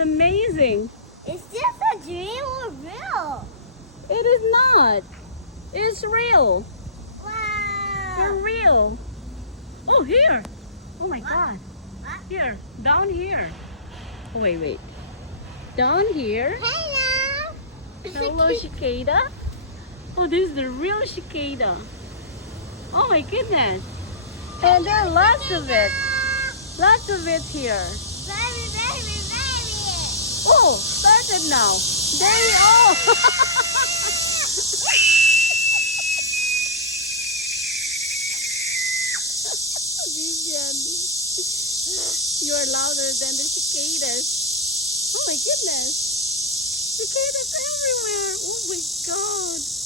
amazing. Is this a dream or real? It is not. It's real. For Wow. real. Oh, here. Oh my God. What? Here. Down here. Oh, wait. Down here. Hello. Hello, cicada. Oh, this is the real cicada. Oh my goodness. And there are lots of it. Lots of it here. Very, very, very. Oh, started now. There oh. Vivian, you are louder than the cicadas. Oh my goodness. Cicadas everywhere. Oh my God.